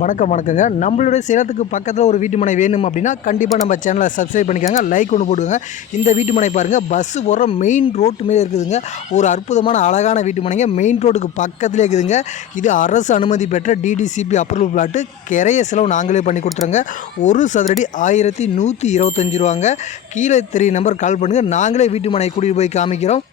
வணக்கங்க. நம்மளுடைய சேலத்துக்கு பக்கத்தில் ஒரு வீட்டு மனை வேணும் அப்படின்னா கண்டிப்பாக நம்ம சேனலை சப்ஸ்கிரைப் பண்ணிக்கோங்க, லைக் ஒன்று போடுங்க. இந்த வீட்டு மனை பாருங்கள், பஸ்ஸு போடுற மெயின் ரோட்டு மேலே இருக்குதுங்க. ஒரு அற்புதமான அழகான வீட்டு மனைங்க, மெயின் ரோடுக்கு பக்கத்துலேயே இருக்குதுங்க. இது அரசு அனுமதி பெற்ற டிடிசிபி அப்ரூவல் பிளாட்டு. கிரைய செலவு நாங்களே பண்ணி கொடுத்துருங்க. ஒரு சதுரடி 1125 ரூபாங்க. கீழே 3 நம்பர் கால் பண்ணுங்கள், நாங்களே வீட்டு மனை கூட்டிகிட்டு போய் காமிக்கிறோம்.